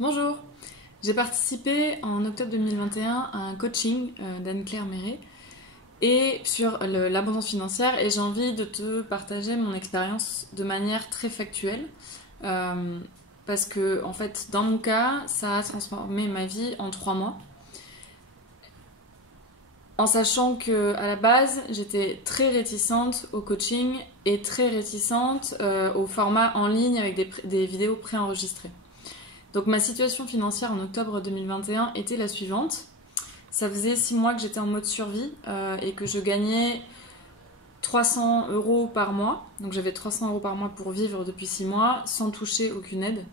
Bonjour, j'ai participé en octobre 2021 à un coaching d'Anne-Claire Méret et sur l'abondance financière et j'ai envie de te partager mon expérience de manière très factuelle parce que en fait dans mon cas ça a transformé ma vie en 3 mois en sachant que à la base j'étais très réticente au coaching et très réticente au format en ligne avec des vidéos préenregistrées. Donc ma situation financière en octobre 2021 était la suivante. Ça faisait 6 mois que j'étais en mode survie et que je gagnais 300 € par mois. Donc j'avais 300 € par mois pour vivre depuis 6 mois sans toucher aucune aide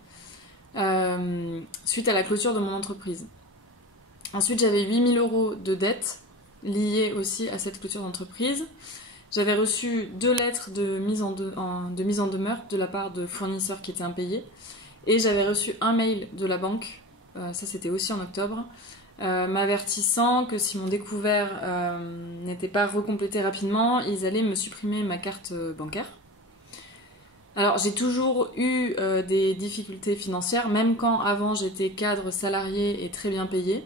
suite à la clôture de mon entreprise. Ensuite j'avais 8 000 € de dettes liées aussi à cette clôture d'entreprise. J'avais reçu 2 lettres de mise en demeure de la part de fournisseurs qui étaient impayés. Et j'avais reçu un mail de la banque, ça c'était aussi en octobre, m'avertissant que si mon découvert n'était pas recomplété rapidement, ils allaient me supprimer ma carte bancaire. Alors j'ai toujours eu des difficultés financières, même quand avant j'étais cadre salarié et très bien payé.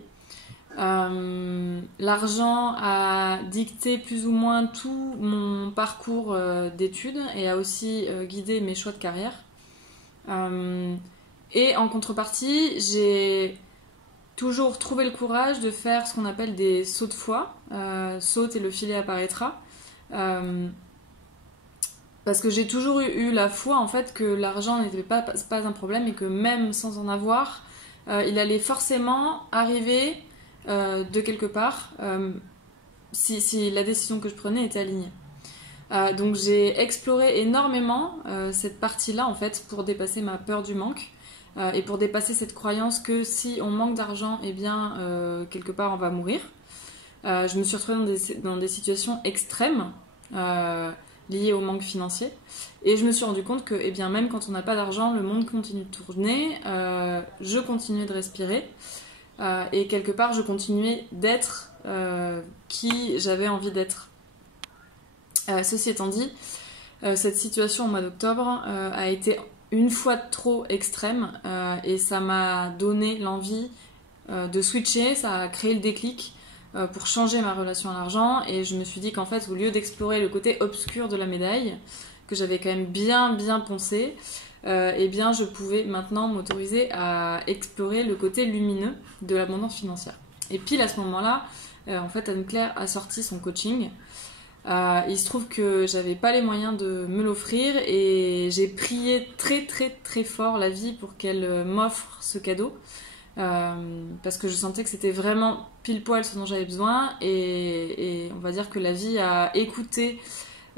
L'argent a dicté plus ou moins tout mon parcours d'études et a aussi guidé mes choix de carrière. Et en contrepartie, j'ai toujours trouvé le courage de faire ce qu'on appelle des sauts de foi. Saute et le filet apparaîtra. Parce que j'ai toujours eu la foi en fait que l'argent n'était pas un problème et que même sans en avoir, il allait forcément arriver de quelque part si la décision que je prenais était alignée. Donc j'ai exploré énormément cette partie-là en fait pour dépasser ma peur du manque et pour dépasser cette croyance que si on manque d'argent, eh bien quelque part on va mourir. Je me suis retrouvée dans des situations extrêmes liées au manque financier et je me suis rendu compte que eh bien, même quand on n'a pas d'argent, le monde continue de tourner, je continuais de respirer et quelque part je continuais d'être qui j'avais envie d'être. Ceci étant dit, cette situation au mois d'octobre a été une fois de trop extrême et ça m'a donné l'envie de switcher, ça a créé le déclic pour changer ma relation à l'argent et je me suis dit qu'en fait au lieu d'explorer le côté obscur de la médaille, que j'avais quand même bien poncé, eh bien je pouvais maintenant m'autoriser à explorer le côté lumineux de l'abondance financière. Et pile à ce moment-là, en fait Anne-Claire a sorti son coaching. Il se trouve que j'avais pas les moyens de me l'offrir et j'ai prié très fort la vie pour qu'elle m'offre ce cadeau parce que je sentais que c'était vraiment pile poil ce dont j'avais besoin et on va dire que la vie a écouté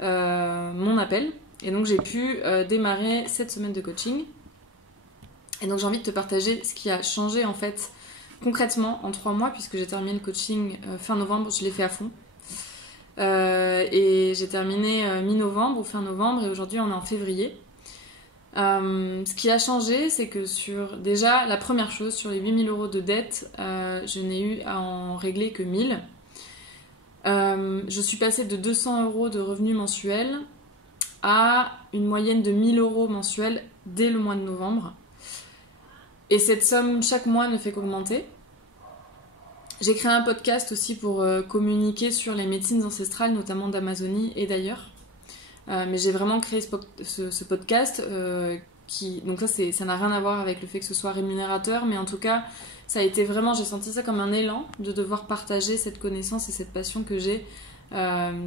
mon appel et donc j'ai pu démarrer cette semaine de coaching et donc j'ai envie de te partager ce qui a changé en fait concrètement en 3 mois puisque j'ai terminé le coaching fin novembre, je l'ai fait à fond. Et j'ai terminé mi-novembre ou fin novembre et aujourd'hui on est en février. Ce qui a changé, c'est que déjà la première chose, sur les 8 000 € de dette, je n'ai eu à en régler que 1 000. Je suis passée de 200 € de revenus mensuels à une moyenne de 1 000 € mensuels dès le mois de novembre. Et cette somme chaque mois ne fait qu'augmenter. J'ai créé un podcast aussi pour communiquer sur les médecines ancestrales, notamment d'Amazonie et d'ailleurs. Mais j'ai vraiment créé ce podcast donc ça n'a rien à voir avec le fait que ce soit rémunérateur, mais en tout cas, ça a été vraiment, j'ai senti ça comme un élan de devoir partager cette connaissance et cette passion que j'ai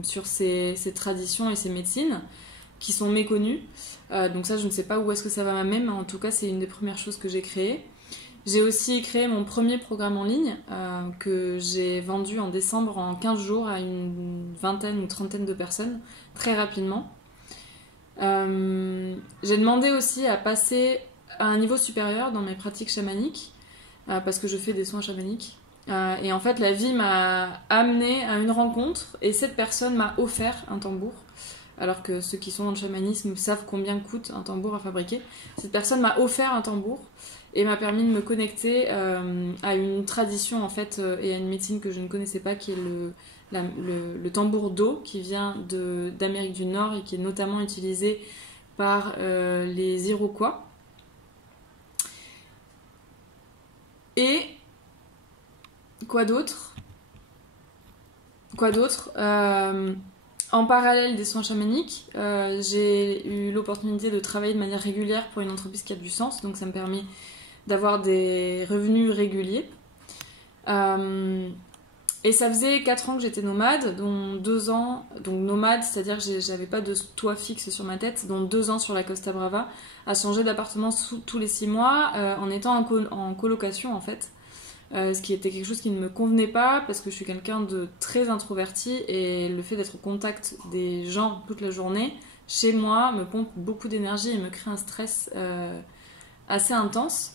sur ces traditions et ces médecines qui sont méconnues. Donc ça, je ne sais pas où est-ce que ça va m'amener, mais en tout cas, c'est une des premières choses que j'ai créées. J'ai aussi créé mon premier programme en ligne que j'ai vendu en décembre en 15 jours à une vingtaine ou trentaine de personnes, très rapidement. J'ai demandé aussi à passer à un niveau supérieur dans mes pratiques chamaniques parce que je fais des soins chamaniques. Et en fait, la vie m'a amenée à une rencontre et cette personne m'a offert un tambour. Alors que ceux qui sont dans le chamanisme savent combien coûte un tambour à fabriquer. Cette personne m'a offert un tambour et m'a permis de me connecter à une tradition en fait et à une médecine que je ne connaissais pas qui est le tambour d'eau qui vient d'Amérique du Nord et qui est notamment utilisé par les Iroquois. Et quoi d'autre? En parallèle des soins chamaniques, j'ai eu l'opportunité de travailler de manière régulière pour une entreprise qui a du sens, donc ça me permet d'avoir des revenus réguliers. Et ça faisait 4 ans que j'étais nomade, dont 2 ans, donc nomade, c'est-à-dire que j'avais pas de toit fixe sur ma tête, dont 2 ans sur la Costa Brava, à changer d'appartement tous les 6 mois, en étant en colocation en fait. Ce qui était quelque chose qui ne me convenait pas parce que je suis quelqu'un de très introverti et le fait d'être au contact des gens toute la journée, chez moi, me pompe beaucoup d'énergie et me crée un stress assez intense.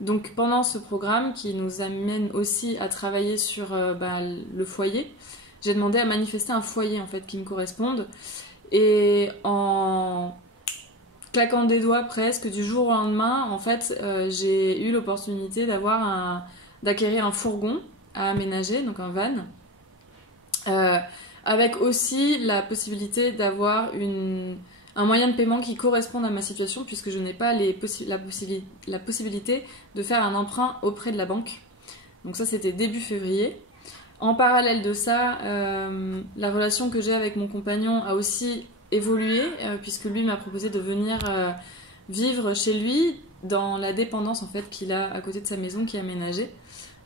Donc pendant ce programme qui nous amène aussi à travailler sur le foyer, j'ai demandé à manifester un foyer en fait qui me corresponde et en claquant des doigts presque du jour au lendemain, en fait, j'ai eu l'opportunité d'acquérir un fourgon à aménager, donc un van, avec aussi la possibilité d'avoir un moyen de paiement qui corresponde à ma situation, puisque je n'ai pas la possibilité de faire un emprunt auprès de la banque. Donc ça, c'était début février. En parallèle de ça, la relation que j'ai avec mon compagnon a aussi évolué, puisque lui m'a proposé de venir vivre chez lui dans la dépendance en fait, qu'il a à côté de sa maison qui est aménagée.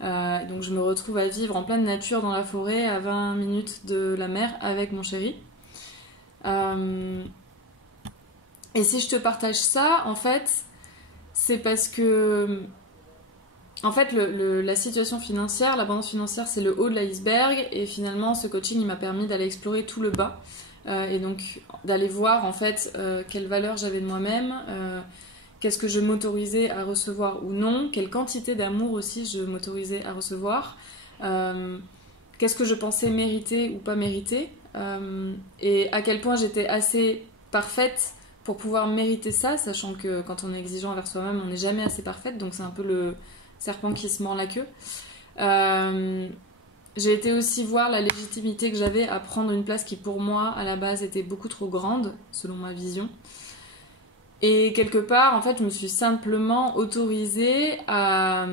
Donc je me retrouve à vivre en pleine nature dans la forêt à 20 minutes de la mer avec mon chéri. Et si je te partage ça, en fait, c'est parce que en fait, la situation financière, l'abondance financière, c'est le haut de l'iceberg. Et finalement, ce coaching, il m'a permis d'aller explorer tout le bas. Et donc, d'aller voir, en fait, quelle valeur j'avais de moi-même, qu'est-ce que je m'autorisais à recevoir ou non, quelle quantité d'amour aussi je m'autorisais à recevoir, qu'est-ce que je pensais mériter ou pas mériter, et à quel point j'étais assez parfaite pour pouvoir mériter ça, sachant que quand on est exigeant envers soi-même, on n'est jamais assez parfaite, donc c'est un peu le serpent qui se mord la queue. J'ai été aussi voir la légitimité que j'avais à prendre une place qui pour moi à la base était beaucoup trop grande selon ma vision, et quelque part en fait je me suis simplement autorisée à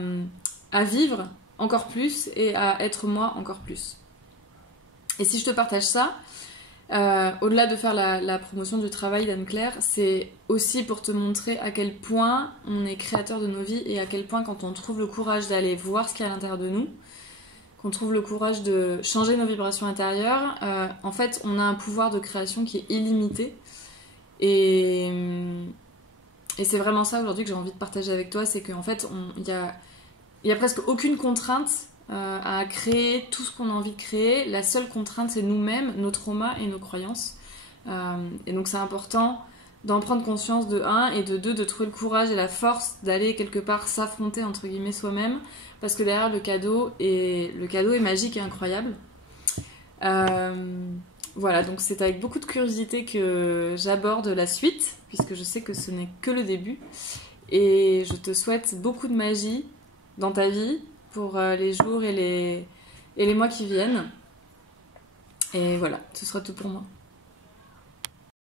vivre encore plus et à être moi encore plus. Et si je te partage ça, au-delà de faire la promotion du travail d'Anne-Claire, c'est aussi pour te montrer à quel point on est créateur de nos vies et à quel point quand on trouve le courage d'aller voir ce qu'il y a à l'intérieur de nous, qu'on trouve le courage de changer nos vibrations intérieures, en fait on a un pouvoir de création qui est illimité. Et c'est vraiment ça aujourd'hui que j'ai envie de partager avec toi, c'est qu'en fait il y a presque aucune contrainte à créer tout ce qu'on a envie de créer. La seule contrainte, c'est nous-mêmes, nos traumas et nos croyances. Et donc c'est important d'en prendre conscience de 1 et de 2, de trouver le courage et la force d'aller quelque part s'affronter entre guillemets soi-même, parce que derrière le cadeau est magique et incroyable. Voilà, donc c'est avec beaucoup de curiosité que j'aborde la suite, puisque je sais que ce n'est que le début. Et je te souhaite beaucoup de magie dans ta vie pour les jours et les mois qui viennent. Et voilà, ce sera tout pour moi.